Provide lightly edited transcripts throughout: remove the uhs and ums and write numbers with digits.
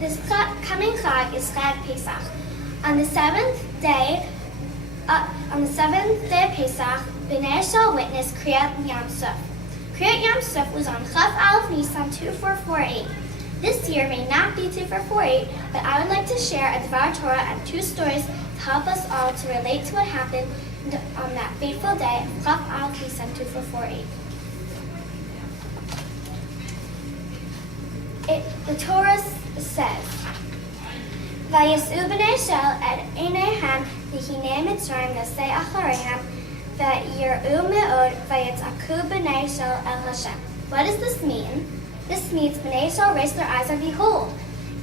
This coming Chag is Chag Pesach. On the seventh day of Pesach, Bnei Yisrael witnessed Kriyat Yam Suf. Kriyat Yam Suf was on Chaf Aleph Nisan 2448. This year may not be 2448, but I would like to share a Dvar Torah and two stories to help us all to relate to what happened on that fateful day of Chaf Aleph Nisan 2448. The Torah says, "Vayesu b'nei Yisrael et eineihem v'hinei Mitzrayim nasei achareihem v'yir'u me'od v'yitzaku b'nei Yisrael el Hashem." What does this mean? This means Bnei Yisrael raised their eyes and behold,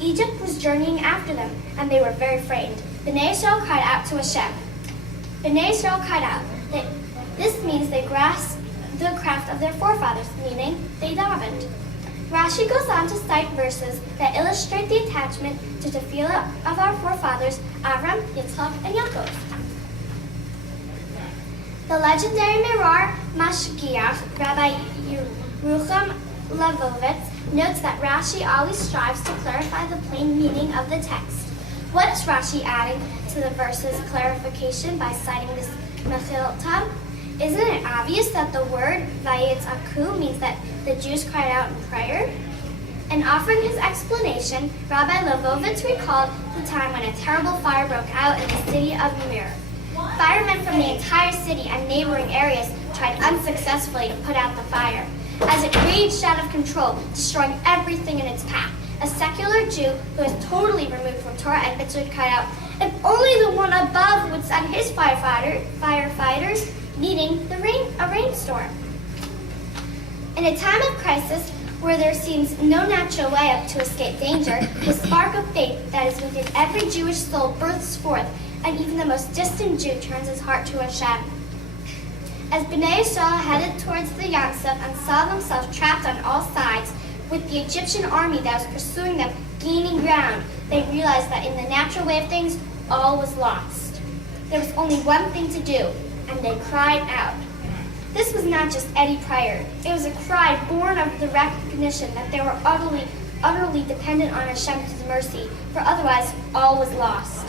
Egypt was journeying after them, and they were very frightened. Bnei Yisrael cried out to Hashem. Bnei Yisrael cried out. This means they grasped the craft of their forefathers, meaning they davened. Rashi goes on to cite verses that illustrate the attachment to tefillah of our forefathers, Avram, Yitzchak, and Yaakov. The legendary Mirar Mashgiach, Rabbi Yerucham Levovitz, notes that Rashi always strives to clarify the plain meaning of the text. What is Rashi adding to the verse's clarification by citing this Mechilta? Isn't it obvious that the word Vayitzaku means that the Jews cried out in prayer? In offering his explanation, Rabbi Levovitz recalled the time when a terrible fire broke out in the city of Mir. Firemen from the entire city and neighboring areas tried unsuccessfully to put out the fire. As it raged out of control, destroying everything in its path, a secular Jew who was totally removed from Torah and mitzvot cried out, "If only the one above would send his firefighters, needing a rainstorm." In a time of crisis, where there seems no natural way up to escape danger, the spark of faith that is within every Jewish soul bursts forth, and even the most distant Jew turns his heart to Hashem. As Bnei Yisrael headed towards the Yam Suf and saw themselves trapped on all sides, with the Egyptian army that was pursuing them gaining ground, they realized that in the natural way of things, all was lost. There was only one thing to do, and they cried out. This was not just Eddie Pryor. It was a cry born of the recognition that they were utterly dependent on Hashem's mercy, for otherwise all was lost.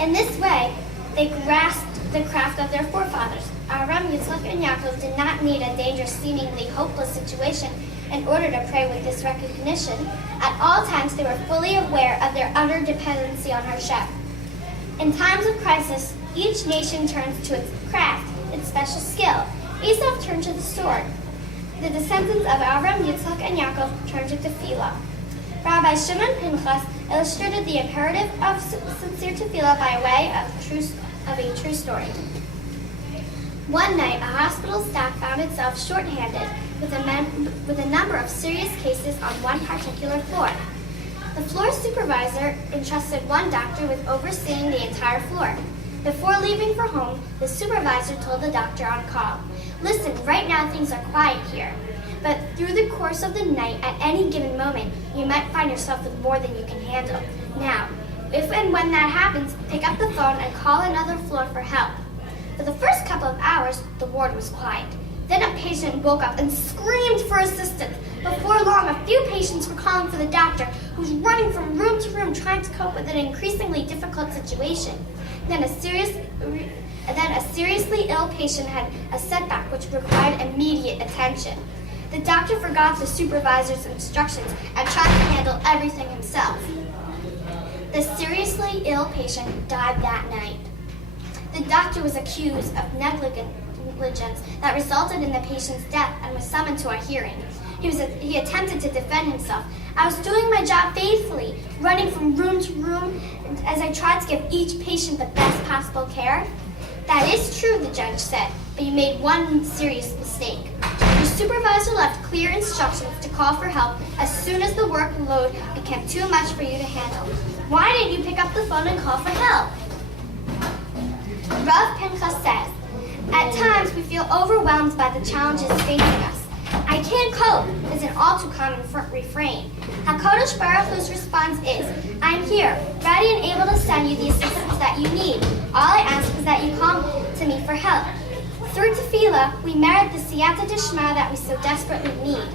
In this way, they grasped the craft of their forefathers. Avram, Yitzchak, and Yaakov did not need a dangerous, seemingly hopeless situation in order to pray with this recognition. At all times, they were fully aware of their utter dependency on Hashem. In times of crisis, each nation turns to its craft, its special skill. Esau turned to the sword. The descendants of Avram, Yitzchak, and Yaakov turned to tefillah. Rabbi Shimon Pinchas illustrated the imperative of sincere tefillah by way of a true story. One night, a hospital staff found itself short-handed with a number of serious cases on one particular floor. The floor supervisor entrusted one doctor with overseeing the entire floor. Before leaving for home, the supervisor told the doctor on call, "Listen, right now things are quiet here, but through the course of the night, at any given moment, you might find yourself with more than you can handle. Now, if and when that happens, pick up the phone and call another floor for help." For the first couple of hours, the ward was quiet. Then a patient woke up and screamed for assistance. Before long, a few patients were calling for the doctor, who was running from room to room trying to cope with an increasingly difficult situation. Then a seriously ill patient had a setback which required immediate attention. The doctor forgot the supervisor's instructions and tried to handle everything himself. The seriously ill patient died that night. The doctor was accused of negligence that resulted in the patient's death and was summoned to a hearing. He attempted to defend himself. "I was doing my job faithfully, running from room to room as I tried to give each patient the best possible care." "That is true," the judge said, "but you made one serious mistake. Your supervisor left clear instructions to call for help as soon as the workload became too much for you to handle. Why didn't you pick up the phone and call for help?" Rav Pinchas says, "At times we feel overwhelmed by the challenges facing us. 'I can't cope' is an all too common refrain. HaKadosh Baruch Hu's response is, 'I'm here, ready and able to send you the assistance that you need. All I ask is that you call to me for help.' Through tefillah, we merit the siyata d'shma that we so desperately need.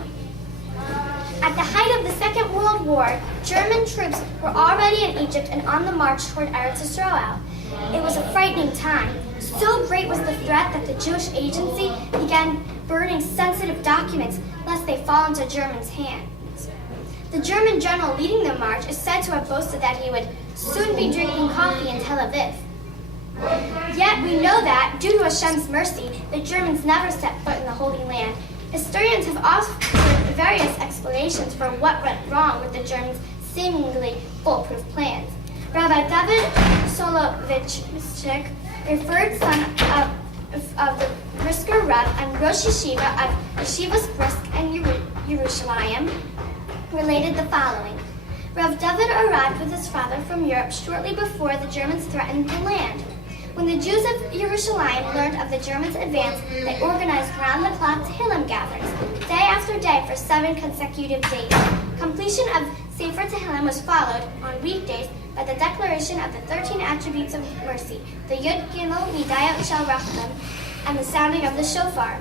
At the height of the Second World War, German troops were already in Egypt and on the march toward Eretz Israel. It was a frightening time. So great was the threat that the Jewish agency began burning sensitive documents lest they fall into Germans' hands. The German general leading the march is said to have boasted that he would soon be drinking coffee in Tel Aviv. Yet we know that, due to Hashem's mercy, the Germans never set foot in the Holy Land. Historians have offered various explanations for what went wrong with the Germans' seemingly foolproof plans. Rabbi David Soloveitchik, referred son of the Brisker Rebbe and Rosh Yeshiva of Yeshivas Brisk and Yerushalayim, related the following. Rav David arrived with his father from Europe shortly before the Germans threatened the land. When the Jews of Yerushalayim learned of the Germans' advance, they organized round-the-clock Tehillim gatherings, day after day for 7 consecutive days. Completion of Sefer Tehillim was followed, on weekdays, by the declaration of the 13 attributes of mercy, the Yud Gimel Midayot Shel Rachamim, and the sounding of the shofar.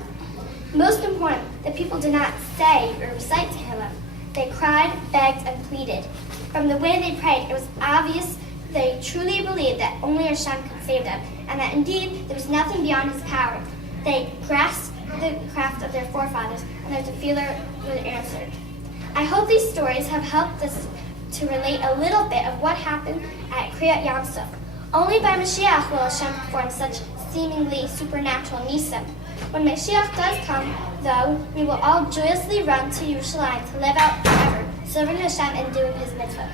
Most important, the people did not say or recite Tehillim. They cried, begged, and pleaded. From the way they prayed, it was obvious they truly believed that only Hashem could save them, and that indeed there was nothing beyond his power. They grasped the craft of their forefathers, and their tefillah was answered. I hope these stories have helped us to relate a little bit of what happened at Kriyat Yamsuf. Only by Mashiach will Hashem perform such seemingly supernatural nisim. When Mashiach does come, though, we will all joyously run to Yerushalayim to live out forever, serving Hashem and doing his mitzvah.